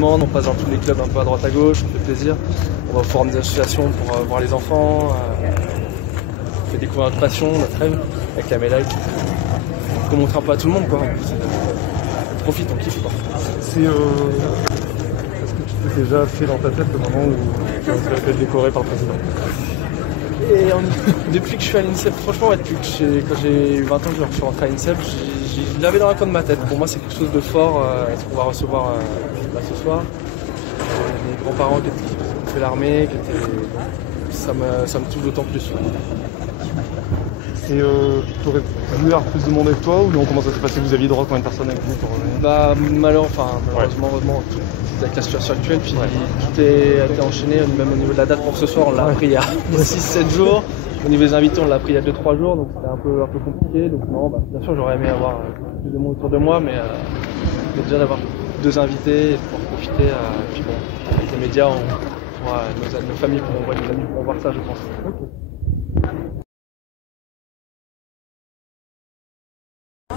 monde, on passe dans tous les clubs un peu à droite à gauche, ça fait plaisir. On va au forum des associations pour voir les enfants, on fait découvrir notre passion, notre rêve, avec la médaille. On montre un peu à tout le monde, quoi. On profite, on kiffe, quoi. Est-ce que tu t'es déjà fait dans ta tête le moment où tu as été décoré par le président? Et depuis que je suis à l'INSEP, franchement, ouais, depuis que quand j'ai eu 20 ans que je suis rentré à l'INSEP, je l'avais dans la coin de ma tête. Pour moi, c'est quelque chose de fort, ce qu'on va recevoir là, ce soir. Mes grands-parents qui ont fait l'armée, ça me touche d'autant plus. Et tu aurais voulu avoir plus de monde avec toi ou non? Comment ça s'est passé? Vous aviez droit à combien de personnes avec vous pour Bah, malheureusement, avec la situation actuelle, puis tout a été enchaîné, même au niveau de la date pour ce soir, on l'a appris il y a 6-7 jours. Au niveau des invités, on l'a appris il y a 2-3 jours, donc c'était un peu compliqué. Donc non, bah, bien sûr, j'aurais aimé avoir plus de monde autour de moi, mais déjà d'avoir 2 invités et de pouvoir profiter. Puis bon, avec les médias, nos familles pourront voir, nos amis pourront voir ça, je pense. Okay.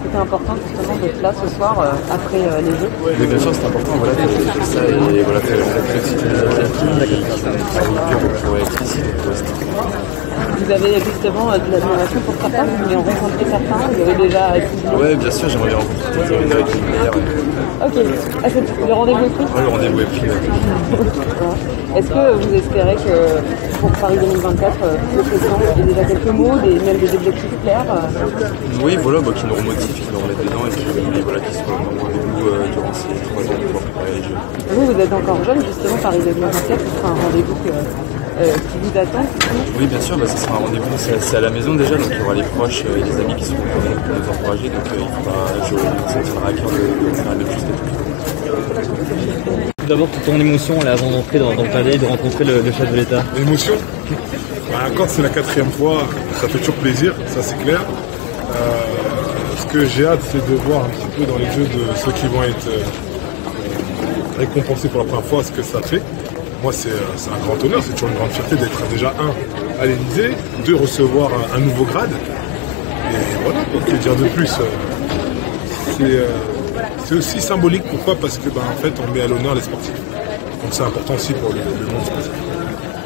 C'était important justement d'être là ce soir après les Jeux. Mais bien sûr, c'est important, voilà, de faire ça et voilà, faire pour être ici. Vous avez justement de l'admiration pour certains, vous voulez en rencontrer certains, vous avez déjà... Oui, bien sûr, j'aimerais bien rencontrer avec une meilleure. Ok, le rendez-vous est pris? Oui, le rendez-vous est pris. Est-ce que vous espérez que pour Paris 2024, le président ait déjà quelques mots, même des objectifs clairs? Oui, voilà, qui nous remotivent, qui nous remettent dedans et qui voilà, qui soient vraiment avec nous durant ces 3 ans pour préparer les Jeux. Vous êtes encore jeune, justement, Paris 2024, ce sera un rendez-vous qui vous attend? Oui, bien sûr, ce sera un rendez-vous, c'est à la maison déjà, donc il y aura les proches et les amis qui seront pour nous encourager, donc ça me tiendra à cœur de faire le plus de tout. Tout d'abord, ton émotion là, avant d'entrer dans le palais, de rencontrer le chef de l'État. L'émotion quand c'est la 4e fois, ça fait toujours plaisir, ça c'est clair. Ce que j'ai hâte, c'est de voir un petit peu dans les yeux de ceux qui vont être récompensés pour la première fois ce que ça fait. Moi, c'est un grand honneur, c'est toujours une grande fierté d'être déjà à l'Élysée, de recevoir un nouveau grade. Et voilà, que dire de plus. C'est aussi symbolique, pourquoi? Parce que en fait, on met à l'honneur les sportifs. Donc c'est important aussi pour le monde sportif.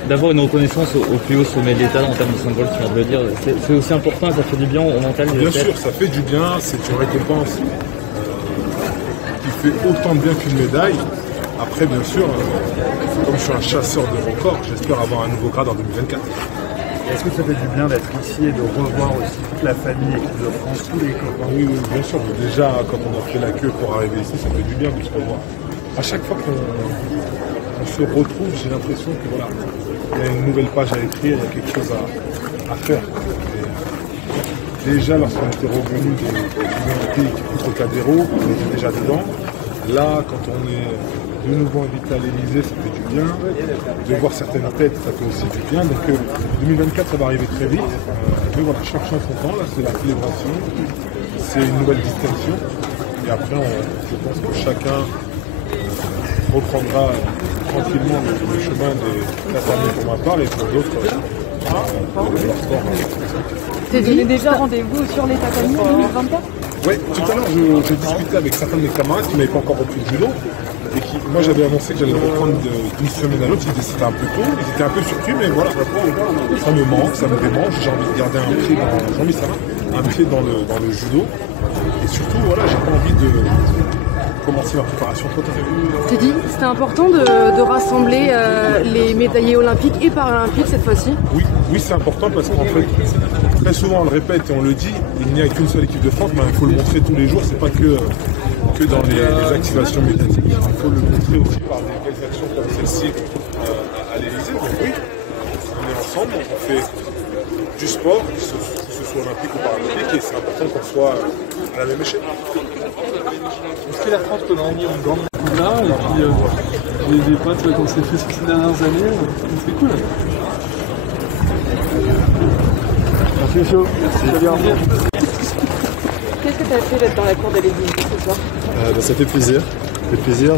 D'avoir une reconnaissance au plus haut sommet de l'État en termes de symbole, tu viens de le dire, c'est aussi important, ça fait du bien au mental. Bien sûr, ça fait du bien, c'est une récompense qui fait autant de bien qu'une médaille. Après, bien sûr, comme je suis un chasseur de records, j'espère avoir un nouveau grade en 2024. Est-ce que ça fait du bien d'être ici et de revoir aussi toute la famille, l'équipe de France, tous les copains? Oui, bien sûr. Déjà, quand on a fait la queue pour arriver ici, ça fait du bien de se revoir. À chaque fois qu'on se retrouve, j'ai l'impression que voilà, il y a une nouvelle page à écrire, il y a quelque chose à faire. Et déjà, lorsqu'on était revenu des Olympiques contre Cadero, on était déjà dedans. Là, quand on est de nouveau invité à l'Élysée, ça fait du bien. De voir certaines têtes, ça fait aussi du bien. Donc 2024, ça va arriver très vite. Mais voilà, chaque chose son temps. Là, c'est la célébration. C'est une nouvelle distinction. Et après, je pense que chacun reprendra tranquillement le chemin de la famille pour ma part et pour d'autres leur sport. T'es donné déjà rendez-vous sur l'État-Famille 2024? Oui, tout à l'heure, je discutais avec certains de mes camarades qui n'avaient pas encore repris le judo. Et moi, j'avais annoncé que j'allais le reprendre d'une semaine à l'autre. C'était un peu tôt, ils étaient un peu surpris, mais voilà, ça me manque, ça me démange. J'ai envie de garder un pied dans le judo. Et surtout, voilà, j'ai pas envie de commencer ma préparation trop tard. Tu dis, c'était important de rassembler les médaillés olympiques et paralympiques cette fois-ci? Oui, c'est important parce qu'en fait, très souvent on le répète et on le dit, il n'y a qu'une seule équipe de France, mais il faut le montrer tous les jours, c'est pas que dans les activations médiatiques. Il faut le montrer aussi par des belles actions comme celle-ci à l'Élysée. Donc oui, on est ensemble, on fait du sport, que ce soit olympique ou paralympique, et c'est important qu'on soit à la même échelle. Est-ce que la France peut grandir en grande là et puis les potes qu'on s'est fait ces dernières années, c'est cool. Merci chaud, merci. Qu'est-ce que tu as fait d'être dans la cour de l'Élysée ce soir? Ça fait plaisir.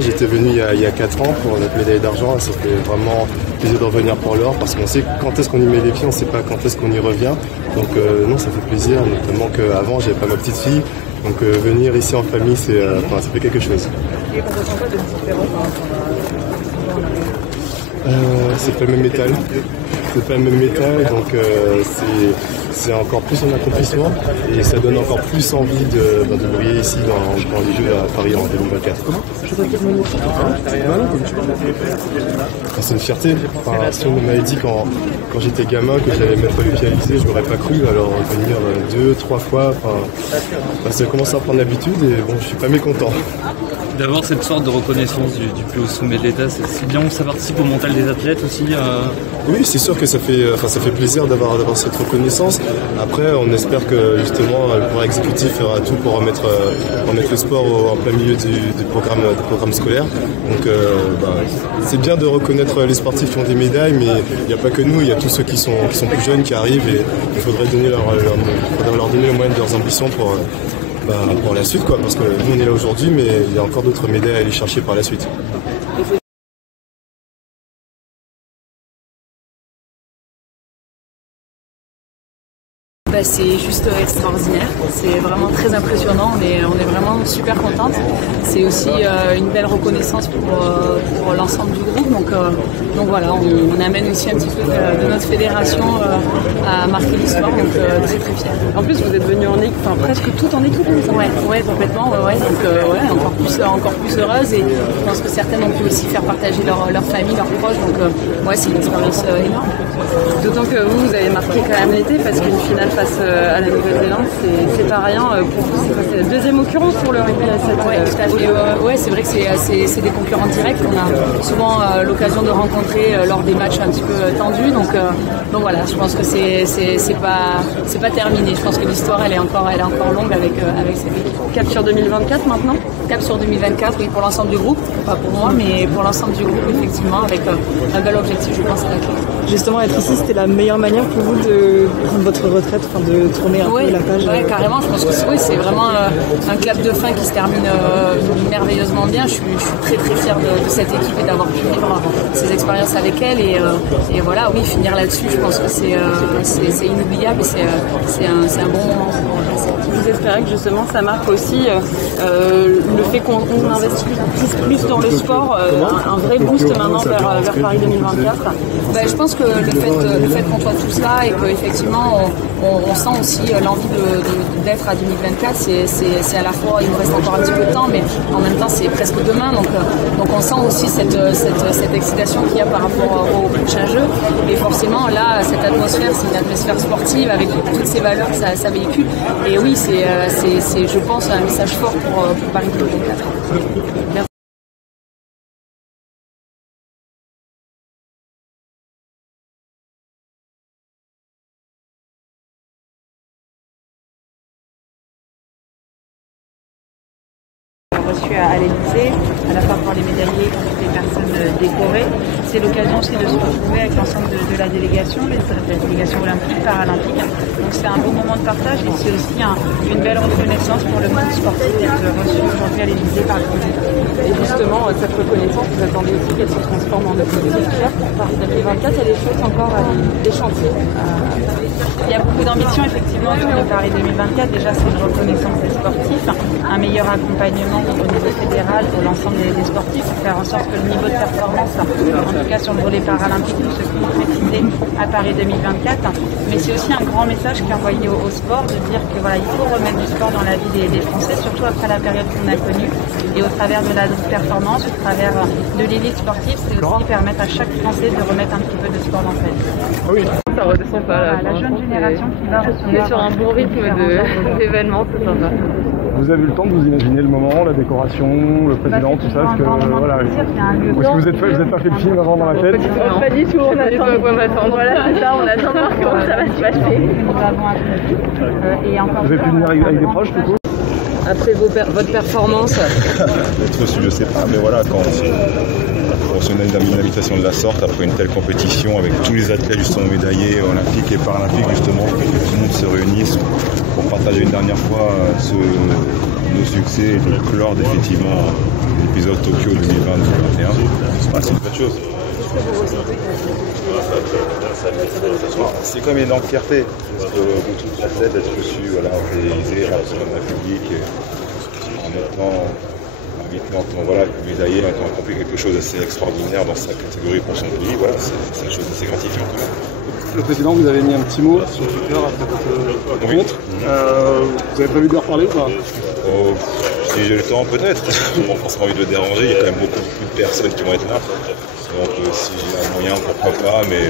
J'étais venu il y a 4 ans pour notre médaille d'argent. Ça fait vraiment plaisir de revenir pour l'or parce qu'on sait quand est-ce qu'on y met les pieds, on ne sait pas quand est-ce qu'on y revient. Donc non, ça fait plaisir, notamment qu'avant j'avais pas ma petite fille Donc venir ici en famille, ça fait quelque chose. Et on ressent quoi de différent par rapport à c'est pas le même métal. C'est pas le même métal, donc c'est encore plus un accomplissement et ça donne encore plus envie de briller ici dans les Jeux à Paris en 2024. C'est une fierté. Si on m'avait dit quand j'étais gamin que j'allais mettre les pieds à l'Élysée, je n'aurais pas cru. Alors venir 2-3 fois, ça commence à prendre l'habitude et bon, je suis pas mécontent. D'avoir cette sorte de reconnaissance du plus haut sommet de l'État, c'est bien où ça participe au mental des athlètes aussi. Oui, c'est sûr que ça fait plaisir d'avoir cette reconnaissance. Après, on espère que justement le pouvoir exécutif fera tout pour remettre le sport en plein milieu du programme scolaire. Donc c'est bien de reconnaître les sportifs qui ont des médailles, mais il n'y a pas que nous, il y a tous ceux qui sont plus jeunes qui arrivent et il faudrait leur donner le moyen de leurs ambitions pour la suite, quoi, parce que nous on est là aujourd'hui, mais il y a encore d'autres médailles à aller chercher par la suite. C'est juste extraordinaire, c'est vraiment très impressionnant, on est vraiment super contente. C'est aussi une belle reconnaissance pour l'ensemble du groupe, donc voilà, on amène aussi un petit peu de notre fédération à marquer l'histoire, donc très très fiers. En plus vous êtes venus en équipe, presque tout en équipe. Ouais, complètement, donc encore plus heureuse et je pense que certaines ont pu aussi faire partager leur famille, leurs proches, donc c'est une expérience énorme. D'autant que vous avez marqué quand même l'été parce qu'une finale face à la Nouvelle-Zélande, c'est pas rien pour vous. C'est la deuxième occurrence pour le rugby à cette c'est vrai que c'est des concurrents directs qu'on a souvent l'occasion de rencontrer lors des matchs un petit peu tendus. Donc voilà, je pense que c'est pas terminé. Je pense que l'histoire elle est encore longue avec cette équipe. Cap sur 2024 maintenant. Cap sur 2024, oui, pour l'ensemble du groupe, pas pour moi, mais pour l'ensemble du groupe, effectivement, avec un bel objectif, je pense, à la clé. Justement, être ici, c'était la meilleure manière pour vous de prendre votre retraite, de tourner un peu la page. Oui, carrément, je pense que c'est vraiment un clap de fin qui se termine merveilleusement bien. Je suis très très fière de cette équipe et d'avoir pu vivre ces expériences avec elle. Et voilà, oui, finir là-dessus, je pense que c'est inoubliable et c'est un bon moment. Vous espérez que justement ça marque aussi le fait qu'on investisse plus dans le sport, un vrai boost maintenant vers Paris 2024? Je pense que le fait qu'on soit tous là et qu'effectivement on sent aussi l'envie d'être à 2024, c'est à la fois, il nous reste encore un petit peu de temps, mais en même temps c'est presque demain, donc on sent aussi cette excitation qu'il y a par rapport aux prochains jeux. Et forcément là, cette atmosphère, c'est une atmosphère sportive avec toutes ces valeurs que ça véhicule. Et oui, c'est je pense un message fort pour Paris 2024. Merci. Reçu à l'Élysée, à la fois pour les médaillés, pour toutes les personnes décorées. C'est l'occasion aussi de se retrouver avec l'ensemble de la délégation, la délégation olympique, paralympique. Donc c'est un beau moment de partage et c'est aussi une belle reconnaissance pour le monde sportif d'être reçu aujourd'hui à l'Élysée par le Conseil. Et justement, cette reconnaissance, vous attendez aussi qu'elle se transforme en objectif clair pour Paris 2024. Il y a des choses encore, des chantiers. Il y a beaucoup d'ambition effectivement autour de Paris 2024. Déjà, c'est une reconnaissance des sportifs, un meilleur accompagnement au niveau fédéral pour l'ensemble des sportifs, pour faire en sorte que le niveau de performance, en tout cas sur le volet paralympique, ne se concrétise à Paris 2024. Mais c'est aussi un grand message qui est envoyé au sport, de dire que voilà, il faut remettre du sport dans la vie des Français, surtout après la période qu'on a connue. Et au travers de la performance, au travers de l'élite sportive, c'est aussi permettre à chaque Français de remettre un petit peu de sport dans sa vie. Oui. Ça redescend pas. La jeune génération qui va on est sur un bon rythme d'événements, c'est sympa. Vous avez eu le temps de vous imaginer le moment, la décoration, le président, tout ça, est-ce que vous n'êtes pas fait le film avant dans la tête? Pas du tout, on attend à quoi m'attendre. Voilà, c'est ça, on attend de voir comment ça va se passer. Vous avez pu venir avec des proches du coup? Après votre performance? Je sais pas, mais voilà, quand on reçoit une invitation de la sorte après une telle compétition avec tous les athlètes justement médaillés olympiques et paralympiques justement, tout le monde se réunisse pour partager une dernière fois nos succès et clore définitivement l'épisode Tokyo 2020-2021. C'est une belle chose. Qu'est-ce que vous ressentez C'est comme une énorme fierté de toute l'athlète d'être reçu, voilà, réalisé par le public en maintenant voilà, que Médaillé a accompli quelque chose d'assez extraordinaire dans sa catégorie pour son pays. Voilà, c'est une chose assez gratifiante. Le président, vous avez mis un petit mot sur Twitter après votre rencontre. Vous avez prévu de leur parler ou pas? Si j'ai le temps, peut-être. J'ai pas forcément envie de le déranger. Il y a quand même beaucoup de personnes qui vont être là. Donc si j'ai un moyen, pourquoi pas, mais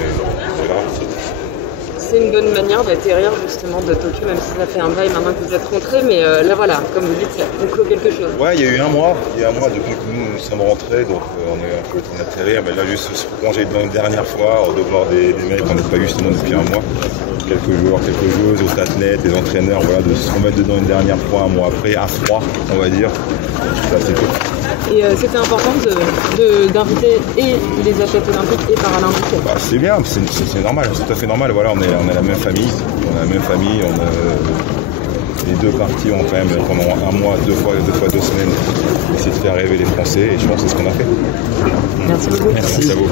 voilà. C'est une bonne manière d'atterrir justement de Tokyo, même si ça fait un bail maintenant que vous êtes rentré, mais là voilà, comme vous dites, ça conclut quelque chose. Ouais, il y a eu un mois depuis que nous sommes rentrés, donc on est un peu en train d'atterrir, mais là juste se plonger dans une dernière fois, de voir des mecs qu'on n'a pas vu justement depuis un mois, quelques joueurs, quelques joueuses, autres athlètes, des entraîneurs, voilà, de se remettre dedans une dernière fois, un mois après, à froid, on va dire. C'est assez cool. Et c'était important d'inviter et les athlètes olympiques et paralympiques. Bah, c'est bien, c'est normal, c'est tout à fait normal. Voilà, on est la même famille, les deux parties ont quand même pendant un mois, deux fois 2 semaines essayé de faire rêver les Français et je pense que c'est ce qu'on a fait. Merci beaucoup. Merci à vous.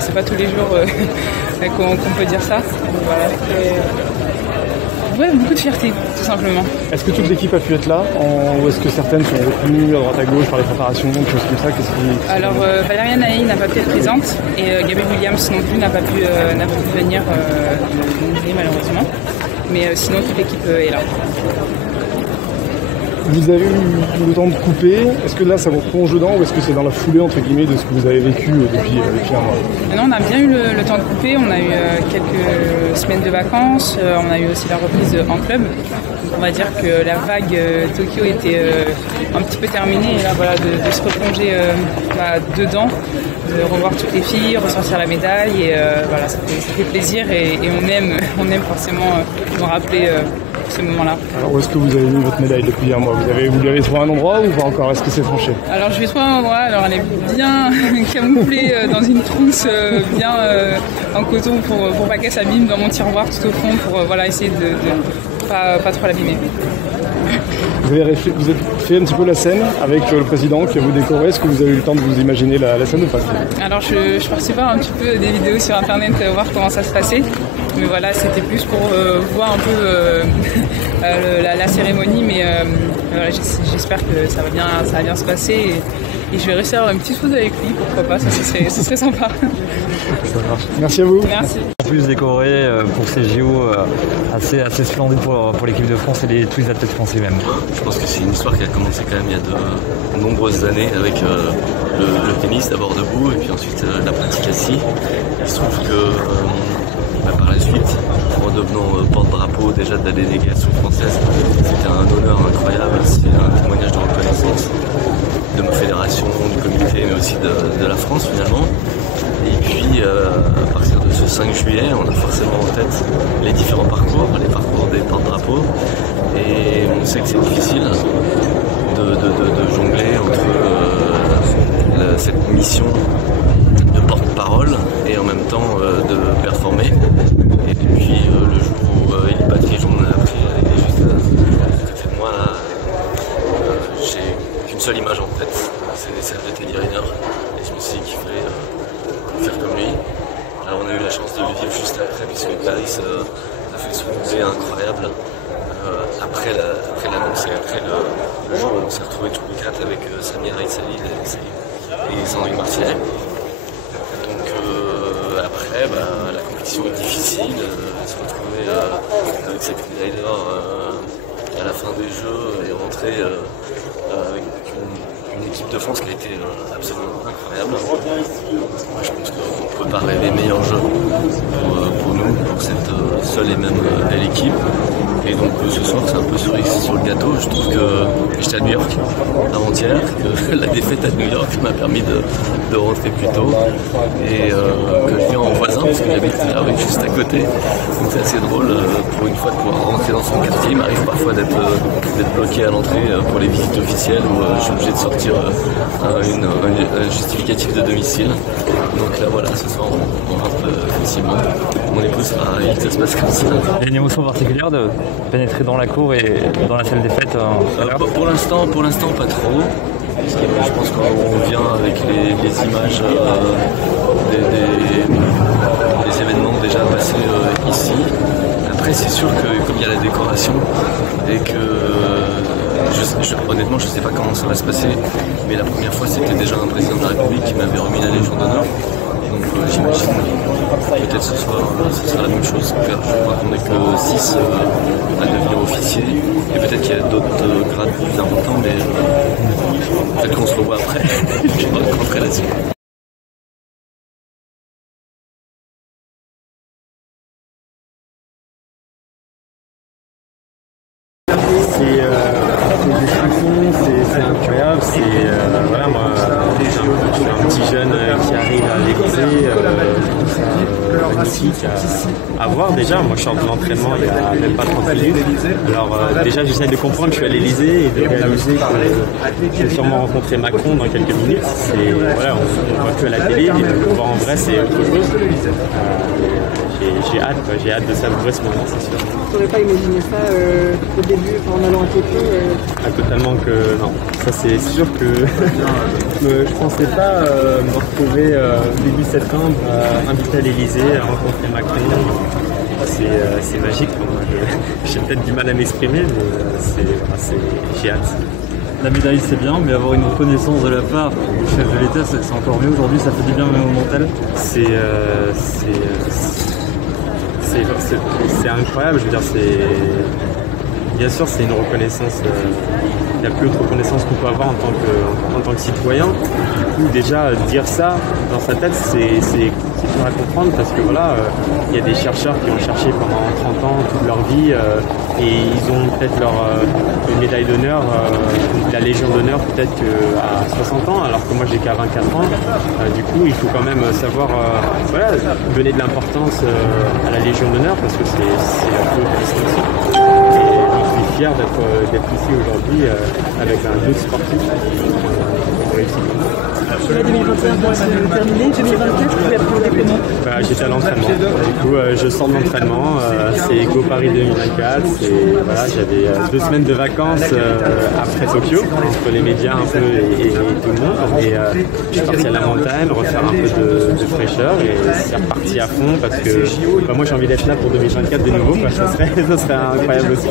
C'est pas tous les jours qu'on peut dire ça. Voilà. Ouais, beaucoup de fierté, tout simplement. Est-ce que toute l'équipe a pu être là ou est-ce que certaines sont retenues à droite à gauche par les préparations, des choses comme ça? Alors, Valéria Naï n'a pas pu être présente et Gabi Williams non plus n'a pas pu venir malheureusement. Mais sinon, toute l'équipe est là. Vous avez eu le temps de couper. Est-ce que là, ça vous replonge dedans ou est-ce que c'est dans la foulée, entre guillemets, de ce que vous avez vécu depuis un mois? Non, on a bien eu le temps de couper. On a eu quelques semaines de vacances. On a eu aussi la reprise en club. Donc, on va dire que la vague Tokyo était un petit peu terminée. Et là, voilà, de se replonger dedans, de revoir toutes les filles, ressortir la médaille. Et voilà, ça fait plaisir. Et on aime forcément nous rappeler ce moment-là. Alors où est-ce que vous avez mis votre médaille depuis un mois? Vous lui avez trouvé un endroit ou pas encore? Est-ce que c'est tranché? Alors je vais trouver un endroit, alors elle est bien camouflée dans une trousse bien en coton pour pas qu'elle s'abîme dans mon tiroir tout au fond pour essayer de pas trop l'abîmer. Vous avez fait un petit peu la scène avec le président qui a vous décoré. Est-ce que vous avez eu le temps de vous imaginer la scène ou pas? Alors je participais un petit peu des vidéos sur internet, voir comment ça se passait. Mais voilà, c'était plus pour voir un peu la cérémonie. Mais voilà, j'espère que ça va bien se passer. Et je vais réussir à avoir une petite photo avec lui, pourquoi pas, ça serait sympa. Ça marche. Merci à vous. Merci. En plus décoré pour ces JO assez splendide pour l'équipe de France et tous les athlètes français même. Je pense que c'est une histoire qui a commencé quand même il y a de nombreuses années avec le tennis d'abord debout et puis ensuite la pratique assis. Il se trouve que par la suite, en devenant porte-drapeau déjà de la délégation française, c'était un honneur incroyable, c'est un témoignage de reconnaissance de ma fédération, du comité, mais aussi de la France finalement. Et puis à partir de ce 5 juillet, on a forcément en tête les différents parcours, les parcours des porte-drapeaux. Et on sait que c'est difficile de jongler entre cette mission de porte-parole et en même temps de performer. Et puis le jour où Eli Patrick, on l'a appris, il est juste à côté de moi là, j'ai qu'une seule image en tête, c'est celle de Teddy Riner. Et je me suis dit qu'il fallait faire comme lui. Alors on a eu la chance de le vivre juste après, puisque Clarisse a fait son doublé incroyable. Après l'annonce et après le jour où on s'est retrouvés tous les quatre avec Samir Aït-Salil et Sandrine Martinet. Donc après, la compétition est difficile, se retrouver avec cette médaille d'or à la fin des Jeux et rentrer avec une équipe de France qui a été absolument incroyable. Moi, je pense qu'on ne peut pas rêver meilleur jeu pour nous, pour cette seule et même belle équipe. Et donc ce soir, c'est un peu cerise sur le gâteau. Je trouve que j'étais à New York avant-hier, que la défaite à New York m'a permis de rentrer plus tôt et que je viens en voisin parce que j'habite juste à côté. Donc c'est assez drôle pour une fois de pouvoir rentrer dans son quartier. Il m'arrive parfois d'être bloqué à l'entrée pour les visites officielles où je suis obligé de sortir un justificatif de domicile. Donc là voilà, ce soir on rentre facilement. Mon épouse sera ravie que ça se passe comme ça. Il y a une émotion particulière de pénétrer dans la cour et dans la salle des fêtes pour l'instant pas trop. Parce que je pense qu'on vient avec les images des événements déjà passés ici. Après, c'est sûr que comme il y a la décoration et que honnêtement, je ne sais pas comment ça va se passer, mais la première fois, c'était déjà un président de la République qui m'avait remis la Légion d'honneur. Donc j'imagine peut-être ce soir, ce sera la même chose, car je crois qu'on n'est que 6 à devenir officier. Et peut-être qu'il y a d'autres grades plus importants, mais peut-être qu'on se revoit après. Je vais rentrer là-dessus. C'est incroyable, voilà, moi je suis un petit jeune qui arrive à l'Élysée, magnifique à voir déjà. Moi je sors de l'entraînement il n'y a même pas 30 minutes, alors déjà j'essaie de comprendre que je suis à l'Élysée et de réaliser que je vais sûrement rencontrer Macron dans quelques minutes. Voilà, on voit que à la télé, mais de le voir en vrai c'est autre chose. J'ai hâte de savourer ce moment, c'est sûr. Tu n'aurais pas imaginé ça au début, en allant à Tokyo Totalement que non. Ça c'est sûr que je pensais pas me retrouver début septembre invité à l'Élysée, à rencontrer Macron. C'est magique. J'ai peut-être du mal à m'exprimer, mais j'ai hâte. La médaille c'est bien, mais avoir une reconnaissance de la part du chef de l'État c'est encore mieux. Aujourd'hui ça fait du bien même au mental. C'est incroyable, je veux dire, bien sûr c'est une reconnaissance, il n'y a plus autre reconnaissance qu'on peut avoir en tant que citoyen. Du coup déjà dire ça dans sa tête c'est dur à comprendre parce que voilà, il y a des chercheurs qui ont cherché pendant 30 ans toute leur vie et ils ont peut-être leur médaille d'honneur, la Légion d'honneur peut-être à 60 ans alors que moi j'ai qu'à 24 ans. Du coup il faut quand même savoir voilà, donner de l'importance à la Légion d'honneur parce que c'est un peu distinction. Je suis fier d'être ici aujourd'hui avec un autre sportif qui réussit. La 2021 va se terminer, 2024 tu vas appréhender comment? J'étais à l'entraînement. Du coup je sors de l'entraînement, c'est Go Paris 2024, voilà, j'avais 2 semaines de vacances après Tokyo, entre les médias un peu et tout le monde. Et je suis parti à la montagne, refaire un peu de fraîcheur et c'est reparti à fond parce que moi j'ai envie d'être là pour 2024 de nouveau, ça serait incroyable aussi.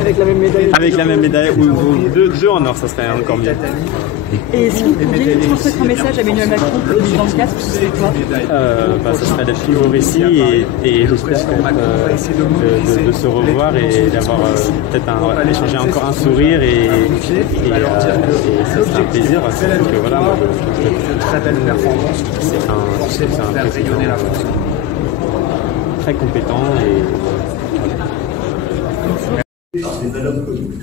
Avec la même médaille? Avec la même médaille, ou 2 en or, ça serait encore mieux. Et si vous pouviez transmettre un message à Emmanuel Macron pour 2024, ce serait quoi? Ça serait d'être toujours ici et j'espère de se revoir et d'avoir peut-être échanger encore un sourire et ça serait un plaisir parce que voilà, moi, une très belle performance. C'est un président très compétent des valeurs communes.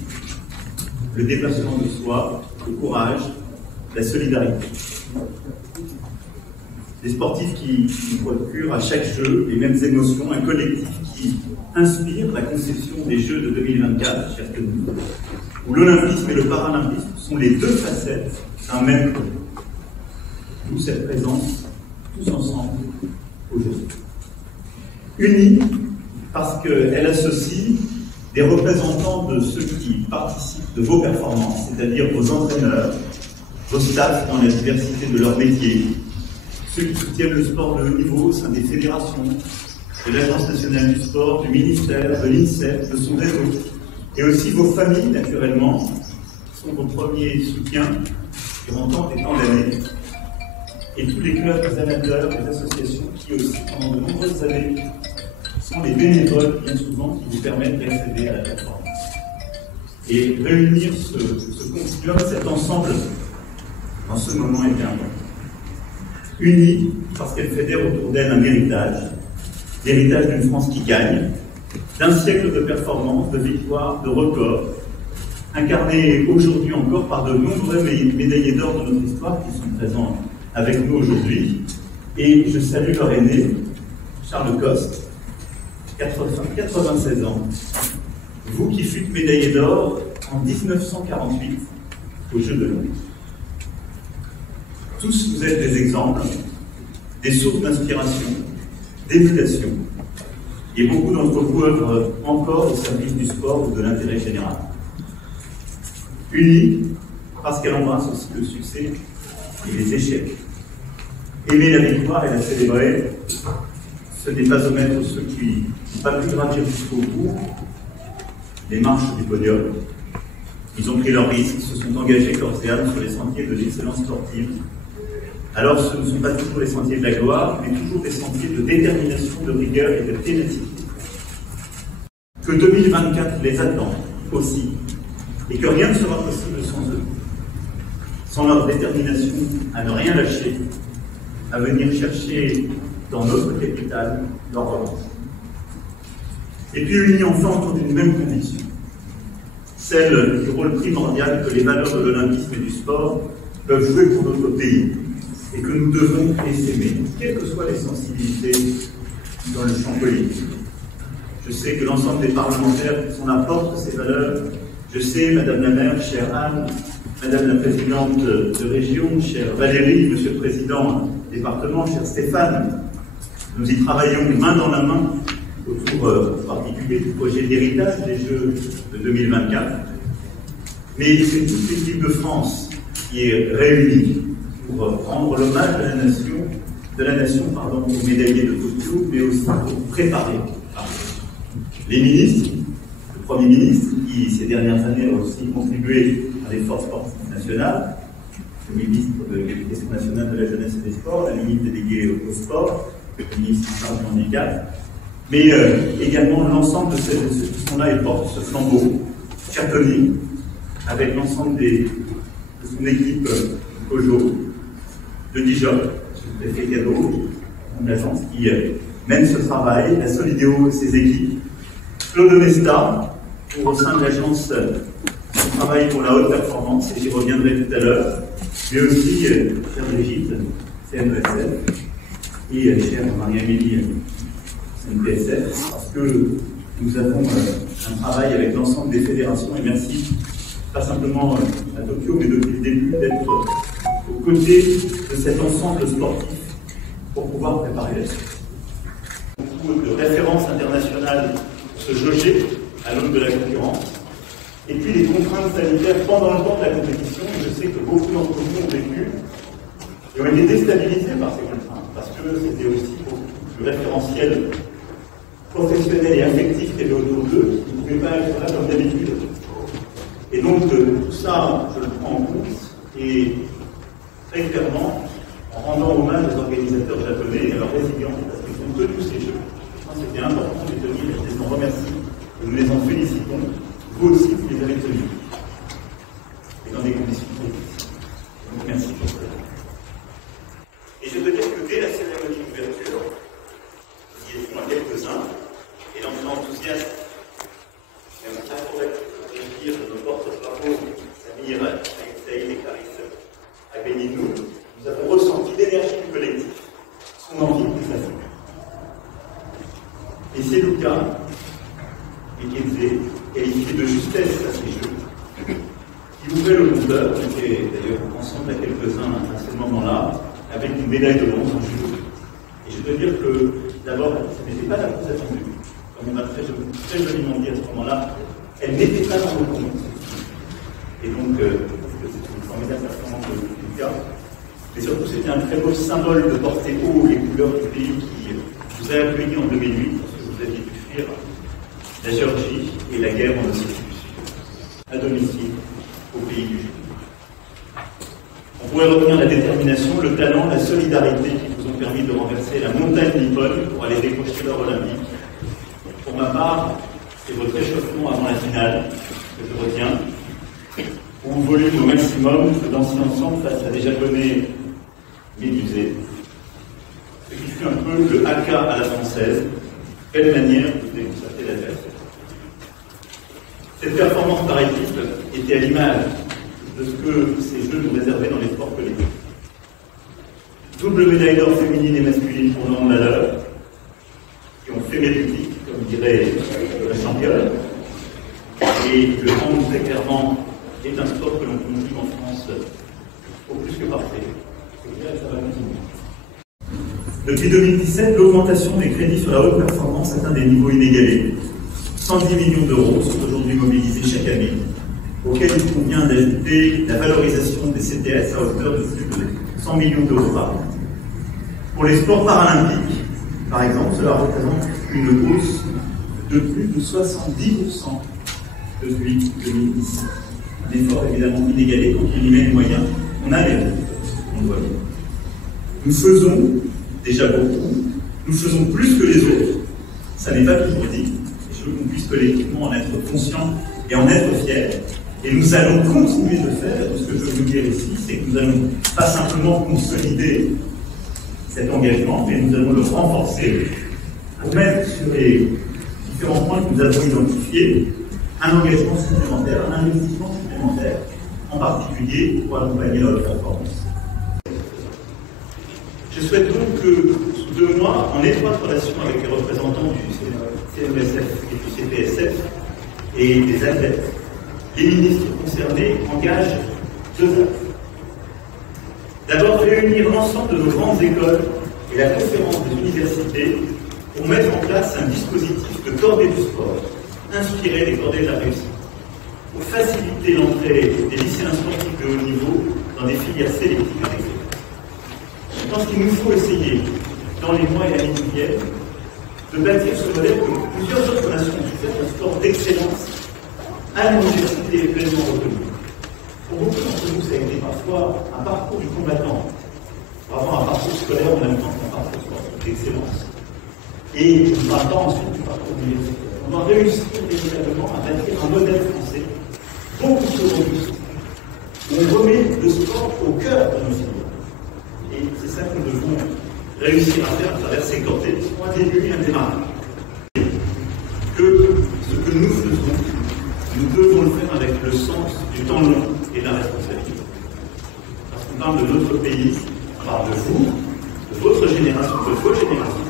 Le dépassement de soi, le courage, la solidarité. Des sportifs qui procurent à chaque jeu les mêmes émotions, un collectif qui inspire la conception des Jeux de 2024, chers Tony, où l'olympisme et le paralympisme sont les 2 facettes d'un même produit. D'où cette présence, tous ensemble, aujourd'hui. Unis, parce qu'elle associe des représentants de ceux qui participent de vos performances, c'est-à-dire vos entraîneurs, vos staffs dans la diversité de leur métier, ceux qui soutiennent le sport de haut niveau au sein des fédérations, de l'Agence nationale du sport, du ministère, de l'INSEP, de son réseau, et aussi vos familles, naturellement, qui sont vos premiers soutiens durant tant et tant d'années, et tous les clubs, les amateurs, les associations qui aussi, pendant de nombreuses années, sont les bénévoles, bien souvent, qui vous permettent d'accéder à la performance. Et réunir ce continuum, cet ensemble, dans ce moment est bien important. Unie, parce qu'elle fédère autour d'elle un héritage, l'héritage d'une France qui gagne, d'un siècle de performances, de victoires, de records, incarné aujourd'hui encore par de nombreux médaillés d'or de notre histoire qui sont présents avec nous aujourd'hui. Et je salue leur aîné, Charles Coste, 96 ans. Vous qui fûtes médaillé d'or en 1948 aux Jeux de Londres. Tous vous êtes des exemples, des sources d'inspiration, d'émulation. Et beaucoup d'entre vous œuvrent encore au service du sport ou de l'intérêt général. Unis, parce qu'elle embrasse aussi le succès et les échecs. Aimer la victoire et la célébrer, ce n'est pas omettre ceux qui n'ont pas pu gravir jusqu'au bout les marches du podium. Ils ont pris leurs risques, se sont engagés corps et âme sur les sentiers de l'excellence sportive. Alors ce ne sont pas toujours les sentiers de la gloire, mais toujours des sentiers de détermination, de rigueur et de ténacité. Que 2024 les attend aussi, et que rien ne sera possible sans eux, sans leur détermination à ne rien lâcher, à venir chercher dans notre capitale leur revanche. Et puis unis enfin autour d'une même conviction, celle du rôle primordial que les valeurs de l'olympisme et du sport peuvent jouer pour notre pays, et que nous devons s'aimer, quelles que soient les sensibilités dans le champ politique. Je sais que l'ensemble des parlementaires sont la porte de ces valeurs. Je sais, Madame la maire, chère Anne, Madame la présidente de région, chère Valérie, Monsieur le président département, cher Stéphane, nous y travaillons main dans la main autour en particulier du projet d'héritage des Jeux de 2024. Mais c'est toute l'équipe de France qui est réunie pour rendre l'hommage de la nation aux médaillés de Tokyo, mais aussi pour préparer les ministres, le Premier ministre, qui ces dernières années a aussi contribué à l'effort sportif national, le ministre de l'Éducation nationale de la jeunesse et des sports, la ministre déléguée au sport, le ministre en charge du handicap, mais également l'ensemble de celles et ceux qui sont là et portent ce flambeau, Châtelier, avec l'ensemble de son équipe COJO, de Dijon, le préfet Cadeau, une agence qui mène ce travail, la Solidéo et ses équipes, Claude Mesta, pour au sein de l'agence qui travaille pour la haute performance, et j'y reviendrai tout à l'heure, mais aussi, chère Brigitte, CNESF, et chère Marie-Amélie, CNPSF, parce que nous avons un travail avec l'ensemble des fédérations, et merci, pas simplement à Tokyo, mais depuis le début, d'être aux côtés de cet ensemble sportif pour pouvoir préparer la suite. Beaucoup de références internationales se jauger à l'aune de la concurrence. Et puis les contraintes sanitaires pendant le temps de la compétition, je sais que beaucoup d'entre vous ont vécu et ont été déstabilisés par ces contraintes, parce que c'était aussi le référentiel professionnel et affectif qu'il y avait autour d'eux, qui ne pouvaient pas être là comme d'habitude. Et donc tout ça, je le prends en compte, et très clairement, en rendant hommage aux organisateurs japonais et à leur résilience, parce qu'ils ont tenu ces jeux. C'était important de les tenir, je les en remercie, et nous les en félicitons. Vous aussi, vous les avez tenus. Et dans des conditions difficiles. Donc merci pour cela. Et je peux dire que dès la cérémonie d'ouverture, nous y étions à quelques-uns, et l'enfant enthousiaste, même très correct, de dire de nos porte-drapeaux, Samir, Saïd et Clarisse, à Béninou, nous avons ressenti l'énergie du collectif, son envie de nous faire. Et c'est Lucas et Kenzie, qualifié de justesse à ces jeux, qui ouvrait le compteur, on était d'ailleurs ensemble à quelques-uns à ce moment-là, avec une médaille de bronze en judo. Et je peux dire que, d'abord, ce n'était pas la plus attendue, comme on a très joliment dit à ce moment-là, elle n'était pas dans le compte. Et donc, c'est une formidable performance de Lucas. Mais surtout, c'était un très beau symbole de porter haut les couleurs du pays qui vous a accueilli en 2008, vous aviez pu fuir la Géorgie et la guerre en Ossétie du Sud, à domicile, au pays du Juif. On pourrait retenir la détermination, le talent, la solidarité qui vous ont permis de renverser la montagne nippone pour aller décrocher l'or olympique. Pour ma part, c'est votre échauffement avant la finale que je retiens, où vous volume au maximum, se danser ensemble face à des Japonais médusés, ce qui fut un peu le haka à la française. Quelle manière de constater la tête. Cette performance par équipe était à l'image de ce que ces Jeux nous réservaient dans les sports collectifs. Double médaille d'or féminine et masculine pour nos valeurs, qui ont fait mes publics, comme dirait la championne. Et le hand, très clairement, est un sport que l'on cultive en France au plus que parfait. Ça va continuer. Depuis 2017, l'augmentation des crédits sur la haute performance atteint des niveaux inégalés. 110 millions d'euros sont aujourd'hui mobilisés chaque année auquel il convient d'ajouter la valorisation des CTS à hauteur de plus de 100 millions d'euros par an. Pour les sports paralympiques, par exemple, cela représente une hausse de plus de 70% depuis 2010. Un effort évidemment inégalé, quand on y met les moyens, on a les résultats, on le voit bien. Nous faisons déjà beaucoup, nous faisons plus que les autres. Ça n'est pas toujours dit, je veux qu'on puisse collectivement en être conscient et en être fiers. Et nous allons continuer de faire. Tout ce que je veux vous dire ici, c'est que nous allons pas simplement consolider cet engagement, mais nous allons le renforcer pour mettre sur les différents points que nous avons identifiés un engagement supplémentaire, un investissement supplémentaire, en particulier pour accompagner notre performance. Je souhaite donc que, sous 2 mois, en étroite relation avec les représentants du CNESF et du CPSF et des athlètes, les ministres concernés engagent 2 axes. D'abord, réunir l'ensemble de nos grandes écoles et la conférence des universités pour mettre en place un dispositif de cordée du sport, inspiré des cordées de la réussite, pour faciliter l'entrée des lycéens sportifs de haut niveau dans des filières sélectives avec eux. Je pense qu'il nous faut essayer, dans les mois et années qui viennent, de bâtir ce modèle que plusieurs autres nations ont fait, un sport d'excellence à l'université est pleinement reconnu. Pour beaucoup d'entre nous, ça a été parfois un parcours du combattant, pour avoir un parcours scolaire en même temps qu'un parcours sportif d'excellence. Et on ne parle pas ensuite du parcours universitaire. On doit réussir véritablement à bâtir un modèle français beaucoup plus robuste, où on remet le sport au cœur de nos filières. Et c'est ça que nous devons réussir à faire à travers ces cordées, un début et un démarrage. Que ce que nous faisons, nous devons le faire avec le sens du temps long et de la responsabilité. Parce qu'on parle de notre pays, on parle de vous, de votre génération, de vos générations,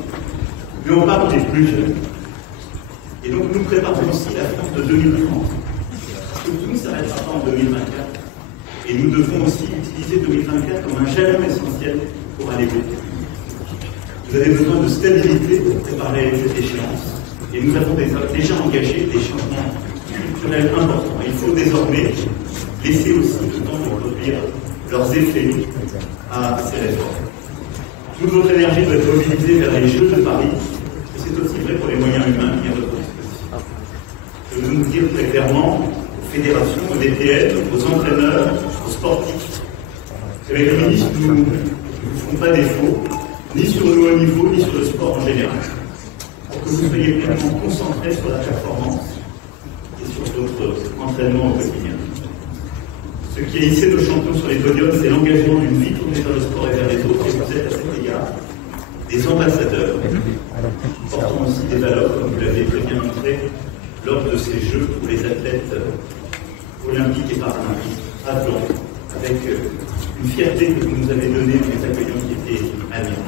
mais on parle des plus jeunes. Et donc nous préparons aussi la France de 2030. Parce que tout ne s'arrêtera pas en 2024. Et nous devons aussi utiliser 2024 comme un jalon essentiel pour aller plus vite. Vous avez besoin de stabilité pour préparer cette échéance. Et nous avons déjà engagé des changements culturels importants. Il faut désormais laisser aussi le temps de produire leurs effets à ces réformes. Toute votre énergie doit être mobilisée vers les Jeux de Paris, et c'est aussi vrai pour les moyens humains qui sont à votre disposition. Je veux vous dire très clairement, aux fédérations, aux DTN, aux entraîneurs, aux sportifs, avec le ministre, nous ne ferons pas défaut, ni sur le haut niveau, ni sur le sport en général, pour que vous soyez pleinement concentrés sur la performance et sur votre entraînement au quotidien. Ce qui a hissé nos champions sur les podiums, c'est l'engagement d'une vie tournée vers le sport et vers les autres, et vous êtes à cet égard des ambassadeurs, portant aussi des valeurs, comme vous l'avez très bien montré, lors de ces Jeux pour les athlètes olympiques et paralympiques à Blanc, avec une fierté que vous nous avez donnée en les accueillant qui était admirable.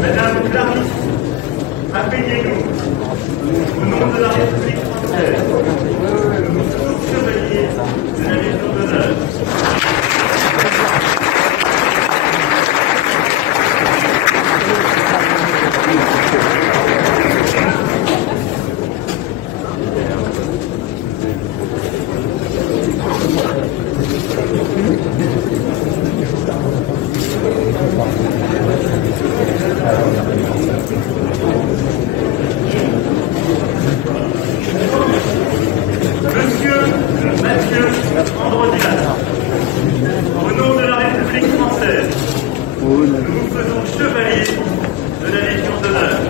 Madame Clarisse, appuyez-nous. Au nom de la République française, nous vous faisons chevalier de la Légion d'honneur. Monsieur Mathieu Androdias, au nom de la République française, nous vous faisons chevalier de la Légion d'honneur.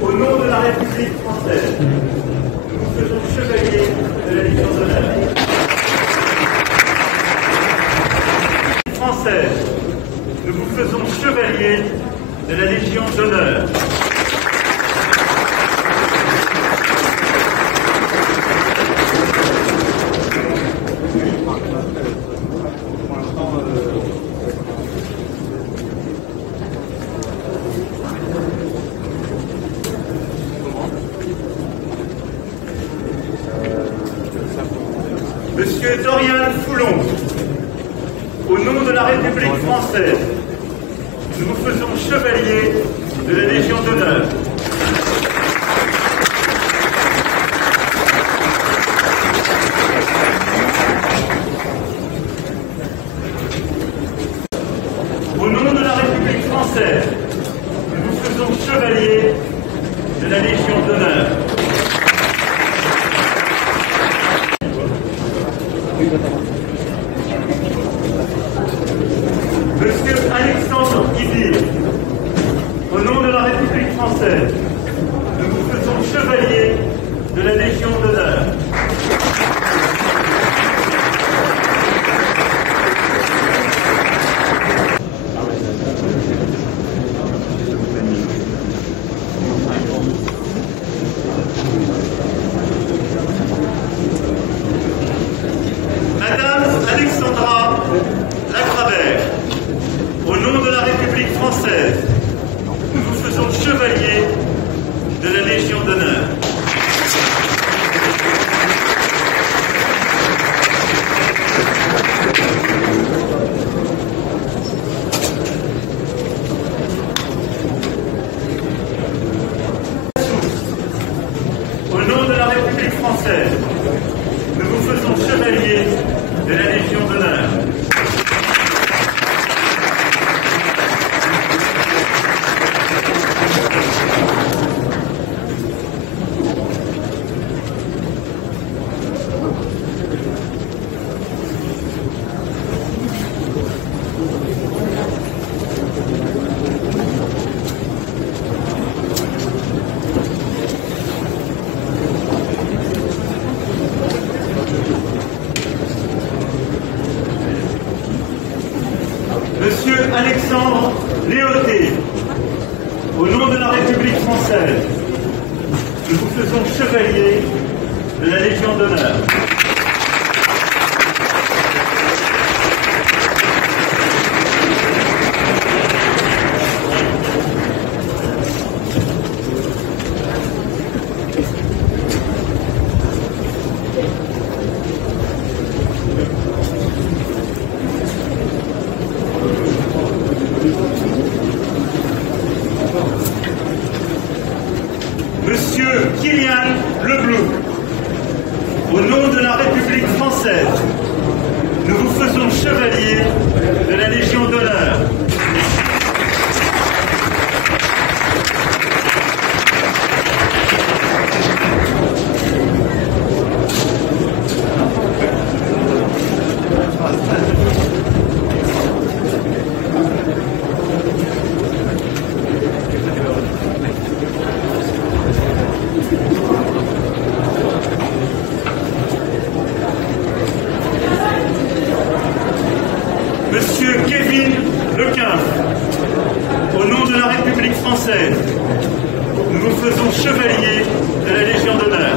Au nom de la République française, nous vous faisons chevalier de la Légion d'honneur. Française, nous vous faisons chevalier de la Légion d'honneur. Monsieur Dorian Foulon, au nom de la République française, nous vous faisons chevalier de la Légion d'honneur. Au nom de la République française, nous vous faisons chevalier de la Légion d'honneur. Monsieur Alexandre Guizil, au nom de la République française, nous vous faisons chevalier de la Légion d'honneur. Madame Alexandra Lacravert, au nom de la République française, nous vous faisons chevalier de la Légion d'honneur. Au nom de la République française, nous vous faisons chevalier de la Légion d'honneur. française, nous vous faisons chevalier de la Légion d'honneur. Monsieur Kylian Lebloup, au nom de la République française, nous vous faisons chevalier de la Légion d'honneur. Monsieur Kevin Lequin, au nom de la République française, nous vous faisons chevalier de la Légion d'honneur.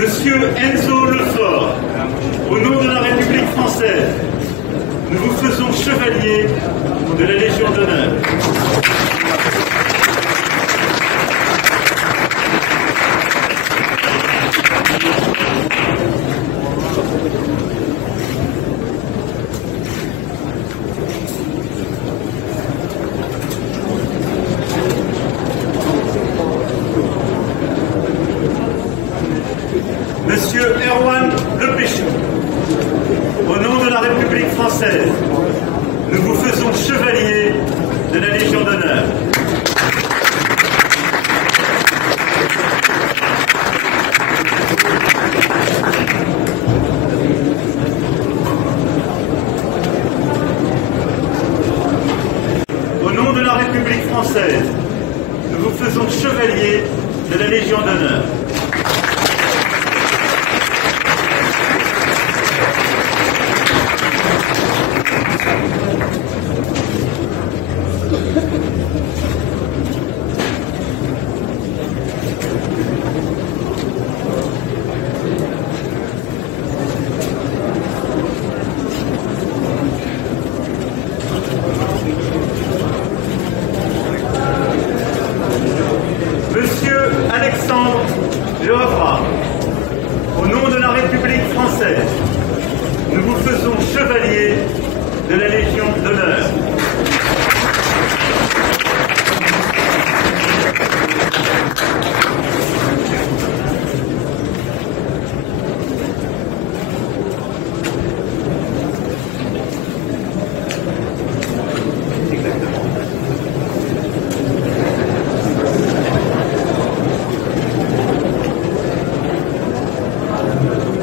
Monsieur Enzo Lefort, au nom de la République française, nous vous faisons chevalier de la Légion d'honneur. Monsieur Erwan Lepéchou, au nom de la République française, nous vous faisons chevalier de la Légion d'honneur. Au nom de la République française, nous vous faisons chevalier de la Légion d'honneur. Monsieur Alexandre Joffra, au nom de la République française, nous vous faisons chevalier de la Légion d'honneur.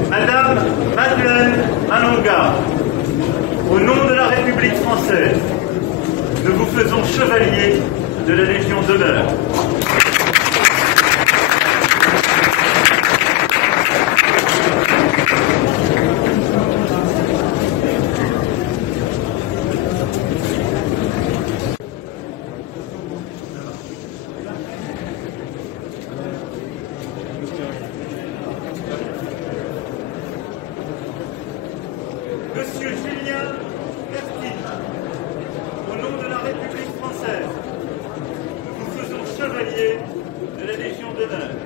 Madame Madeleine Anonga, au nom de la République française, nous vous faisons chevalier de la Légion d'honneur. Monsieur Julien Pertine, au nom de la République française, nous vous faisons chevalier de la Légion d'honneur.